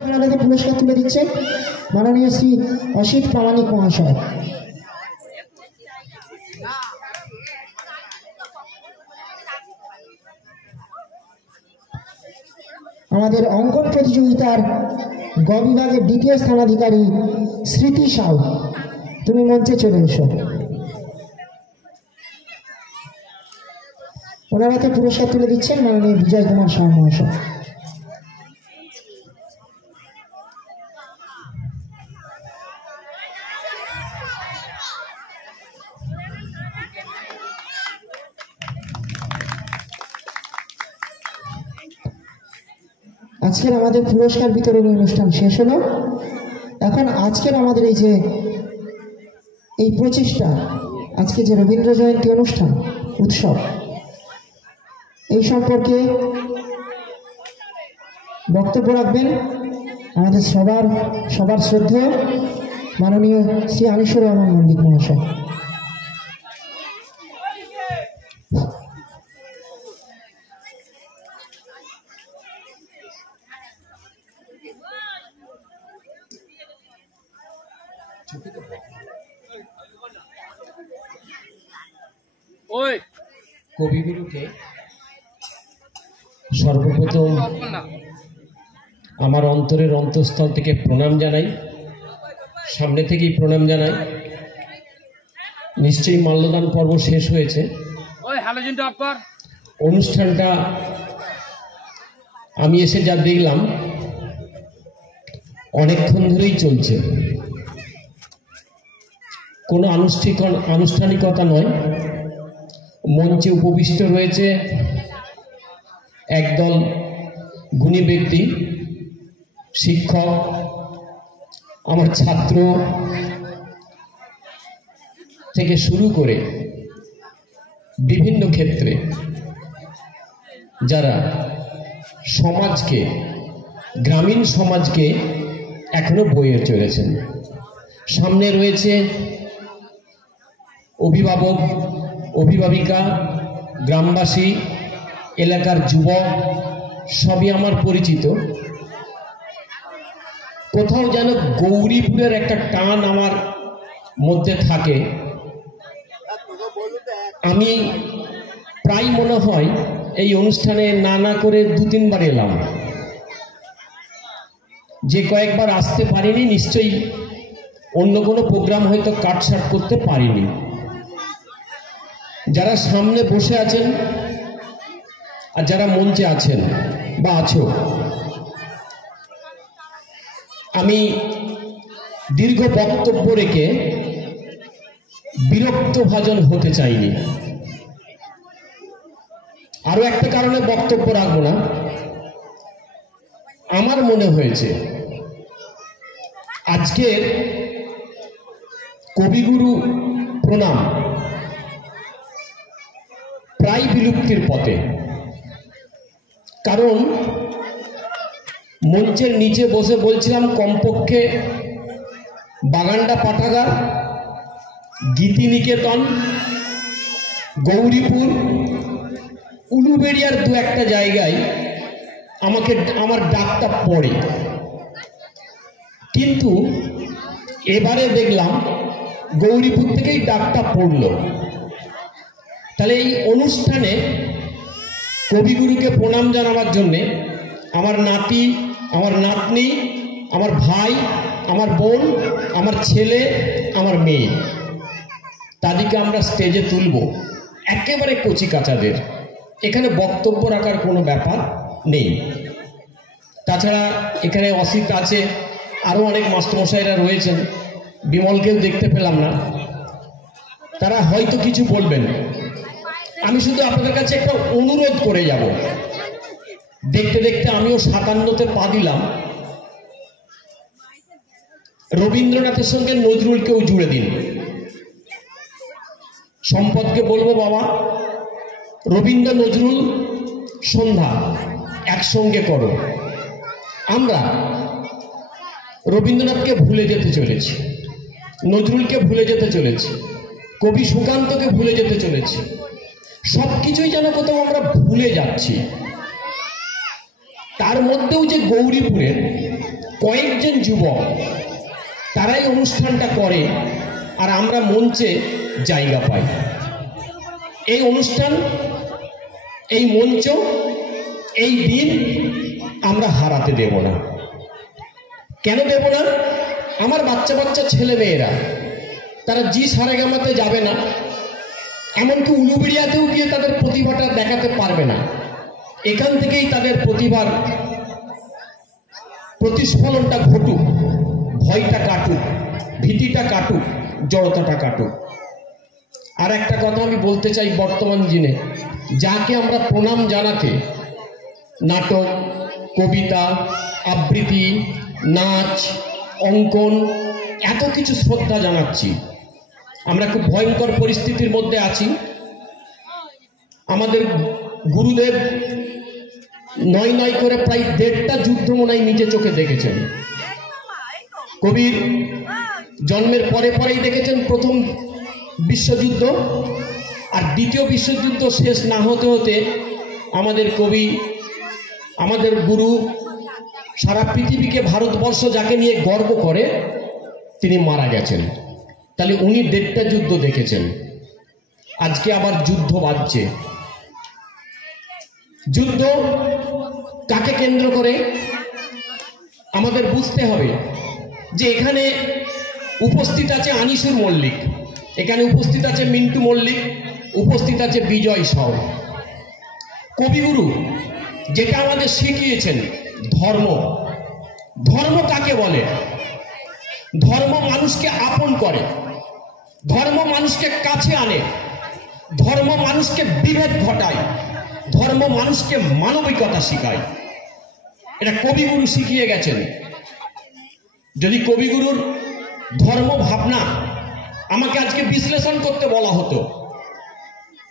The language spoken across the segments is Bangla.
আমাদের পুরস্কার তুলে দিচ্ছেন মাননীয় শ্রী অসিত প্রামাণিক মহাশয়। আমাদের অঙ্কন প্রতিযোগিতার গ বিভাগের দ্বিতীয় স্থানাধিকারী স্মৃতি সাউ, তুমি মঞ্চে চলে এসো। ওনার হাতে পুরস্কার তুলে দিচ্ছেন মাননীয় বিজয় কুমার সাউ মহাশয়। আজকের আমাদের পুরস্কার বিতরণী অনুষ্ঠান শেষ হলো। এখন আজকের আমাদের এই প্রচেষ্টা, আজকে যে রবীন্দ্র জয়ন্তী অনুষ্ঠান উৎসব, এই সম্পর্কে বক্তব্য রাখবেন আমাদের সবার শ্রদ্ধেয় মাননীয় শ্রী আনিসুর রহমান মল্লিক মহাশয়। কবিগুরুকে সর্বপ্রথম আমার অন্তরের অন্তঃস্থল থেকে প্রণাম জানাই, সামনে থেকেই প্রণাম জানাই। নিশ্চয়ই মাল্যদান পর্ব শেষ হয়েছে। অনুষ্ঠানটা আমি এসে যা দেখলাম অনেকক্ষণ ধরেই চলছে, কোনো আনুষ্ঠানিকতা নয়। মঞ্চে উপবিষ্ট রয়েছে একদল গুণী ব্যক্তি, শিক্ষক, আমার ছাত্র থেকে শুরু করে বিভিন্ন ক্ষেত্রে যারা সমাজকে, গ্রামীণ সমাজকে এখনো বয়ে চলেছেন। সামনে রয়েছে অভিভাবক, অভিভাবিকা, গ্রামবাসী, এলাকার যুবক, সবই আমার পরিচিত। কোথাও যেন গৌরীপুরের একটা টান আমার মধ্যে থাকে। আমি প্রায় মনে হয় এই অনুষ্ঠানে না করে 2-3 বার এলাম। যে কয়েকবার আসতে পারিনি, নিশ্চয়ই অন্য কোনো প্রোগ্রাম হয়তো কাটছাট করতে পারিনি। যারা সামনে বসে আছেন আর যারা মঞ্চে আছেন বা আছো, আমি দীর্ঘ বক্তব্য রেখে বিরক্তভাজন হতে চাইনি। আরো একটা কারণে বক্তব্য রাখবো না। আমার মনে হয়েছে আজকের কবিগুরু প্রণাম প্রায় বিলুপ্তির পথে। কারণ মঞ্চের নিচে বসে বলছিলাম কমপক্ষে বাগানডা পাঠাগার, গীতিনিকেতন, গৌরীপুর, উলুবেড়িয়ার 2-1টা জায়গায় আমার ডাকটা পড়ে। কিন্তু এবারে দেখলাম গৌরীপুর থেকেই ডাকটা পড়ল। তাহলে এই অনুষ্ঠানে কবিগুরুকে প্রণাম জানাবার জন্যে আমার নাতি, আমার নাতনি, আমার ভাই, আমার বোন, আমার ছেলে, আমার মেয়ে, তাদেরকে আমরা স্টেজে তুলব। একেবারে কচি কাচাদের, এখানে বক্তব্য রাখার কোনো ব্যাপার নেই। তাছাড়া এখানে অসিত আছে, আরও অনেক মাস্টারমশাইরা রয়েছেন, বিমলকেও দেখতে পেলাম না, তারা হয়তো কিছু বলবেন। আমি শুধু আপনাদের কাছে একটা অনুরোধ করে যাব। দেখতে দেখতে আমিও 57তে পা দিলাম। রবীন্দ্রনাথের সঙ্গে নজরুলকেও জুড়ে দিন। সম্পদকে বলবো, বাবা, রবীন্দ্র নজরুল সন্ধ্যা একসঙ্গে করো। আমরা রবীন্দ্রনাথকে ভুলে যেতে চলেছি, নজরুলকে ভুলে যেতে চলেছি, কবি সুকান্তকে ভুলে যেতে চলেছি। সবকিছুই যেন কোথাও আমরা ভুলে যাচ্ছি। তার মধ্যেও যে গৌরীপুরের কয়েকজন যুবক তারাই অনুষ্ঠানটা করে আর আমরা মঞ্চে জায়গা পাই। এই অনুষ্ঠান, এই মঞ্চ, এই দিন আমরা হারাতে দেব না। কেন দেব না? আমার বাচ্চা বাচ্চা ছেলে মেয়েরা তারা জি সারেগামাতে যাবে না, এমনকি উলুবেড়িয়াতেও গিয়ে তাদের প্রতিভাটা দেখাতে পারবে না। এখান থেকেই তাদের প্রতিভার প্রতিস্ফলনটা ঘটুক, ভয়টা কাটুক, ভীতিটা কাটুক, জড়তাটা কাটুক। আর একটা কথা আমি বলতে চাই, বর্তমান দিনে যাকে আমরা প্রণাম জানাতে নাটক, কবিতা, আবৃত্তি, নাচ, অঙ্কন, এত কিছু শ্রদ্ধা জানাচ্ছি, আমরা খুব ভয়ঙ্কর পরিস্থিতির মধ্যে আছি। আমাদের গুরুদেব নয় করে প্রায় 1.5টা যুদ্ধ মনে হয় নিজে চোখে দেখেছেন। কবির জন্মের পরে পরেই দেখেছেন প্রথম বিশ্বযুদ্ধ, আর দ্বিতীয় বিশ্বযুদ্ধ শেষ না হতে হতে আমাদের কবি, আমাদের গুরু, সারা পৃথিবীকে, ভারতবর্ষ যাকে নিয়ে গর্ব করে, তিনি মারা গেছেন। তাহলে উনি 1.5টা যুদ্ধ দেখেছেন। আজকে আবার যুদ্ধ বাজছে। যুদ্ধ কাকে কেন্দ্র করে? আমাদের বুঝতে হবে যে এখানে উপস্থিত আছে আনিসুর মল্লিক, এখানে উপস্থিত আছে মিন্টু মল্লিক, উপস্থিত আছে বিজয় সাউ। কবিগুরু যেটা আমাদের শিখিয়েছেন, ধর্ম। ধর্ম কাকে বলে? ধর্ম মানুষকে আপন করে, ধর্ম মানুষকে কাছে আনে, ধর্ম মানুষকে বিভেদ ঘটায়, ধর্ম মানুষকে মানবিকতা শিখায়। এটা কবিগুরু শিখিয়ে গেছেন। যদি কবিগুরুর ধর্ম ভাবনা আমাকে আজকে বিশ্লেষণ করতে বলা হতো,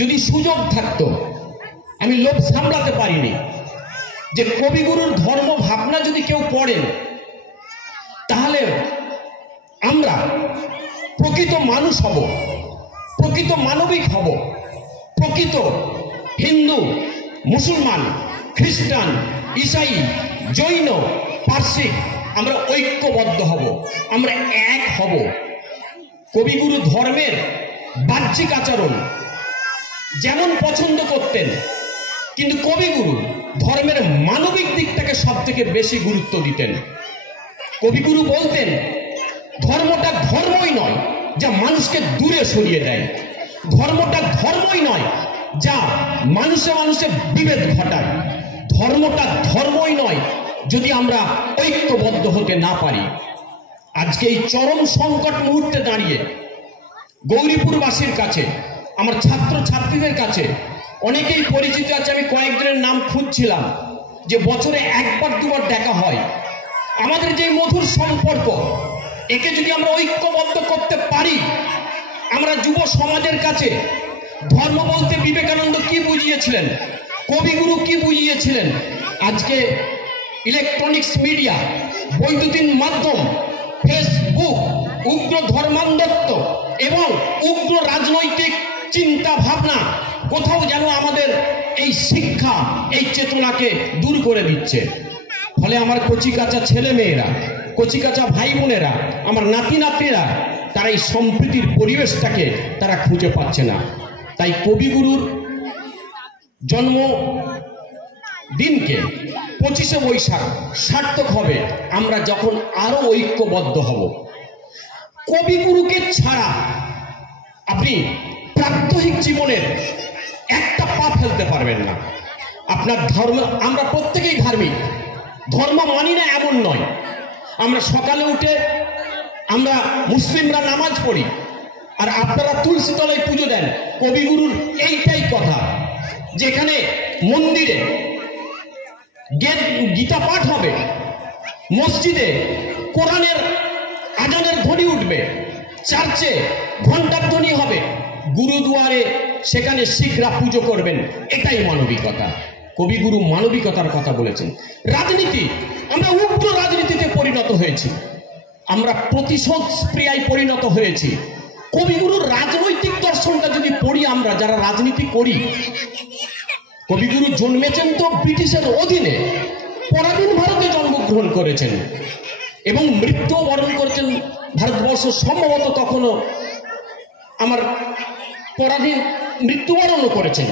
যদি সুযোগ থাকতো, আমি লোভ সামলাতে পারিনি, যে কবিগুরুর ধর্ম ভাবনা যদি কেউ পড়েন, তাহলে আমরা প্রকৃত মানুষ হব, প্রকৃত মানবিক হব, প্রকৃত হিন্দু, মুসলমান, খ্রিস্টান, ঈসাই, জৈন, পার্সিক আমরা ঐক্যবদ্ধ হব, আমরা এক হব। কবিগুরু ধর্মের বাহ্যিক আচরণ যেমন পছন্দ করতেন, কিন্তু কবিগুরু ধর্মের মানবিক দিকটাকে সব থেকে বেশি গুরুত্ব দিতেন। কবিগুরু বলতেন, ধর্মটা ধর্মই নয় যা মানুষকে দূরে সরিয়ে দেয়, ধর্মটা ধর্মই নয় যা মানুষে মানুষে বিভেদ ঘটায়, ধর্মটা ধর্মই নয় যদি আমরা ঐক্যবদ্ধ হতে না পারি। আজকে এই চরম সংকট মুহূর্তে দাঁড়িয়ে গৌরীপুরবাসীর কাছে, আমার ছাত্র ছাত্রীদের কাছে অনেকেই পরিচিত আছে, আমি কয়েকজনের নাম খুঁজছিলাম, যে বছরে 1বার 2বার দেখা হয়। আমাদের যে মধুর সম্পর্ক, একে যদি আমরা ঐক্যবদ্ধ করতে পারি, আমরা যুব সমাজের কাছে ধর্ম বলতে বিবেকানন্দ কি বুঝিয়েছিলেন, কবিগুরু কি বুঝিয়েছিলেন, আজকে ইলেকট্রনিক্স মিডিয়া, বৈদ্যুতিন মাধ্যম, ফেসবুক, উগ্র ধর্মান্ধত্ব এবং উগ্র রাজনৈতিক চিন্তা ভাবনা কোথাও যেন আমাদের এই শিক্ষা, এই চেতনাকে দূর করে দিচ্ছে। ফলে আমার কচিকাচা ছেলে মেয়েরা, কচিকাচা ভাই বোনেরা, আমার নাতি নাতনিরা, তারা এই সম্প্রীতির পরিবেশটাকে তারা খুঁজে পাচ্ছে না। তাই কবিগুরুর জন্ম দিনকে 25শে বৈশাখ সার্থক হবে আমরা যখন আরো ঐক্যবদ্ধ হব। কবিগুরুকে ছাড়া আপনি প্রাত্যহিক জীবনের একটা পা ফেলতে পারবেন না। আপনার ধর্ম, আমরা প্রত্যেকেই ধার্মিক, ধর্ম মানি না এমন নয়। আমরা সকালে উঠে আমরা মুসলিমরা নামাজ পড়ি, আর আপনারা তুলসী তলায় পুজো দেন। কবিগুরুর এইটাই কথা, যেখানে মন্দিরে গীতা পাঠ হবে, মসজিদে কোরআনের আজানের ধ্বনি উঠবে, চার্চে ঘন্টার ধ্বনি হবে, গুরুদুয়ারে সেখানে শিখরা পুজো করবেন। এটাই মানবিকতা। কবিগুরু মানবিকতার কথা বলেছেন। রাজনীতি, আমরা উগ্র রাজনীতিতে পরিণত হয়েছি, আমরা প্রতিশোধ স্প্রিয়ায় পরিণত হয়েছি। কবিগুরুর রাজনৈতিক দর্শনটা যদি পড়ি, আমরা যারা রাজনীতি করি, কবিগুরু জন্মেছেন তো ব্রিটিশের অধীনে, পরাধীন ভারতে জন্মগ্রহণ করেছেন। এবং মৃত্যু বরণ করেছেন ভারতবর্ষ সম্ভবত তখনও আমার পরাধীন মৃত্যুবরণও করেছেন।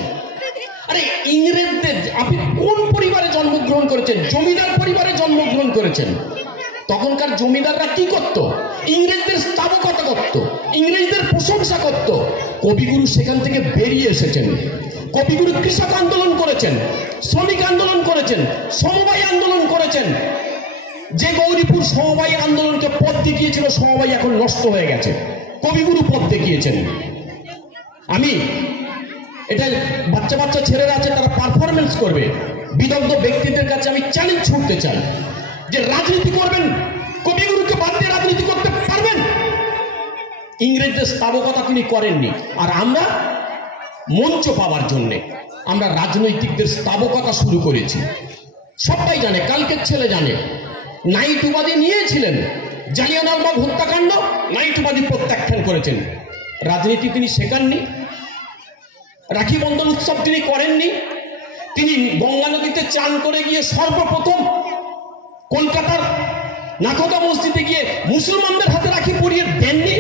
আরে ইংরেজদের, আপনি কোন পরিবারে জন্মগ্রহণ করেছেন? জমিদার পরিবারে জন্মগ্রহণ করেছেন। তখনকার জমিদাররা কি করত? ইংরেজদের স্থাপকতা করত, ইংরেজদের প্রশংসা করত। কবিগুরু সেখান থেকে বেরিয়ে এসেছেন। কবিগুরু কৃষক আন্দোলন করেছেন, শ্রমিক আন্দোলন করেছেন, সমবায় আন্দোলন করেছেন। যে গৌরীপুর সমবায় আন্দোলনকে পথ দেখিয়েছিল, সমবায় এখন নষ্ট হয়ে গেছে, কবিগুরু পথ দেখিয়েছেন। আমি এটা বাচ্চা বাচ্চা ছেলেরা আছে, তারা পারফরমেন্স করবে। বিদগ্ধ ব্যক্তিদের কাছে আমি চ্যালেঞ্জ ছুটতে চাই যে রাজনীতি করবেন, কবিগুরুকে বাদ দিয়ে রাজনীতি করতে পারবেন? ইংরেজদের স্থাপকতা তিনি করেননি। আর আমরা মঞ্চ পাওয়ার জন্যে আমরা রাজনৈতিকদের স্থাপকতা শুরু করেছি। সবাই জানে, কালকের ছেলে জানে, নাইট উপাধি নিয়েছিলেন। জালিয়ানওয়ালাবাগ হত্যাকাণ্ড নাইট উপাধি প্রত্যাখ্যান করেছেন। রাজনীতি তিনি শেখাননি, রাখি বন্ধন উৎসব তিনি করেননি। তিনি গঙ্গা নদীতে চান করে গিয়ে সর্বপ্রথম কলকাতার নাথদা মসজিদে গিয়ে মুসলমানদের হাতে রাখি পরিয়ে দেননি।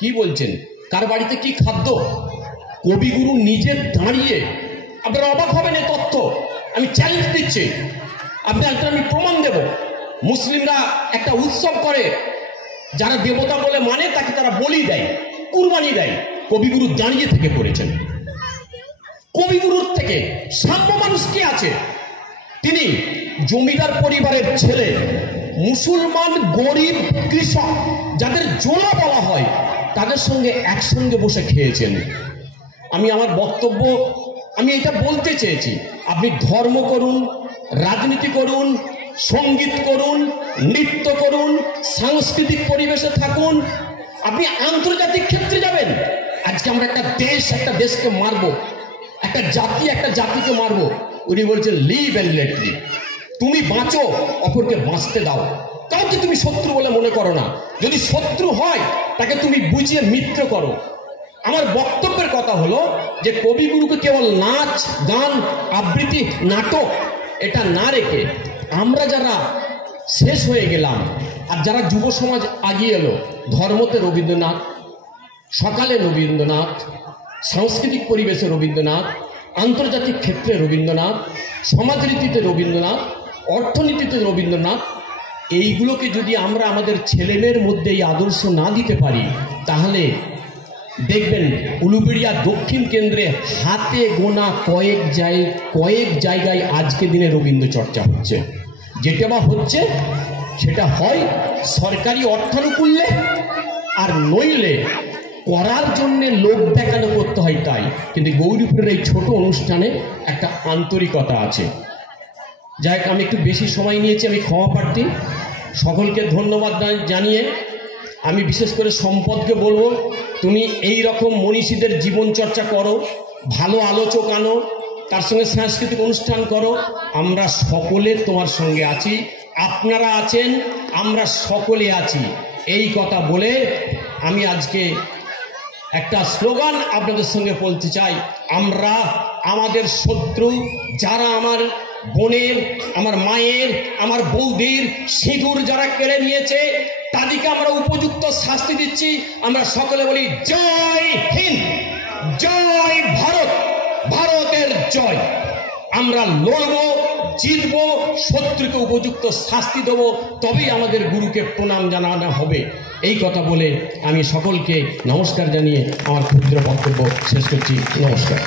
কি বলছেন? কার বাড়িতে কি খাদ্য? কবিগুরু নিজে দাঁড়িয়ে, আপনারা অবাক হবেন এই তথ্য, আমি চ্যালেঞ্জ দিচ্ছি, আমি প্রমাণ দেব। মুসলিমরা একটা উৎসব করে, যারা দেবতা বলে মানে তাকে তারা বলি দেয়, কুরবানি দেয়। কবিগুরু দাঁড়িয়ে থেকে করেছেন। কবিগুরুর থেকে সাম্য মানুষ কে আছে? তিনি জমিদার পরিবারের ছেলে, মুসলমান গরিব কৃষক যাদের জোলা বলা হয়, তাদের সঙ্গে একসঙ্গে বসে খেয়েছেন। আমি আমার বক্তব্য আমি এটা বলতে চেয়েছি, আপনি ধর্ম করুন, রাজনীতি করুন, সঙ্গীত করুন, নৃত্য করুন, সাংস্কৃতিক পরিবেশে থাকুন, আপনি আন্তর্জাতিক ক্ষেত্রে যাবেন। আজকে আমরা একটা দেশকে মারবো, একটা জাতিকে মারবো। উনি বলছেন লিভ অ্যান্ড লেট লিভ, তুমি বাঁচো, অপরকে বাঁচতে দাও। কাউকে তুমি শত্রু বলে মনে করো না, যদি শত্রু হয় তাকে তুমি বুঝিয়ে মিত্র করো। আমার বক্তব্যের কথা হলো যে কবিগুরুকে কেবল নাচ, গান, আবৃত্তি, নাটক এটা না রেখে আমরা যারা শেষ হয়ে গেলাম আর যারা যুব সমাজ আগিয়ে এলো, ধর্মতে রবীন্দ্রনাথ, সকালে রবীন্দ্রনাথ, সাংস্কৃতিক পরিবেশে রবীন্দ্রনাথ, আন্তর্জাতিক ক্ষেত্রে রবীন্দ্রনাথ, সমাজরীতিতে রবীন্দ্রনাথ, অর্থনীতিতে রবীন্দ্রনাথ, এইগুলোকে যদি আমরা আমাদের ছেলেমেয়ের মধ্যে এই আদর্শ না দিতে পারি, তাহলে দেখবেন উলুবেড়িয়া দক্ষিণ কেন্দ্রে হাতে গোনা কয়েক জায়গায় আজকে দিনে রবীন্দ্র চর্চা হচ্ছে। যেটা বা হচ্ছে সেটা হয় সরকারি অর্থানুকূল্যে, আর নইলে করার জন্যে লোক দেখানো করতে হয়। তাই কিন্তু গৌরীপুরের এই ছোট অনুষ্ঠানে একটা আন্তরিকতা আছে। যাই হোক, আমি একটু বেশি সময় নিয়েছি, আমি ক্ষমা প্রার্থী। সকলকে ধন্যবাদ জানিয়ে আমি বিশেষ করে সম্পদকে বলবো, তুমি এই রকম মনীষীদের জীবন চর্চা করো, ভালো আলোচক আনো, তার সঙ্গে সাংস্কৃতিক অনুষ্ঠান করো। আমরা সকলে তোমার সঙ্গে আছি, আপনারা আছেন, আমরা সকলে আছি। এই কথা বলে আমি আজকে একটা স্লোগান আপনাদের সঙ্গে বলতে চাই। আমরা আমাদের শত্রু, যারা আমার বোনের, আমার মায়ের, আমার বৌদির সিঁদুর যারা কেড়ে নিয়েছে, তাদেরকে আমরা উপযুক্ত শাস্তি দিচ্ছি। আমরা সকলে বলি জয় হিন্দ, জয় ভারত, ভারতের জয়। আমরা লড়বো, জিতবো, শত্রুকে উপযুক্ত শাস্তি দেবো, তবেই আমাদের গুরুকে প্রণাম জানানো হবে। এই কথা বলে আমি সকলকে নমস্কার জানিয়ে আমার ক্ষুদ্র বক্তব্য শেষ করছি। নমস্কার।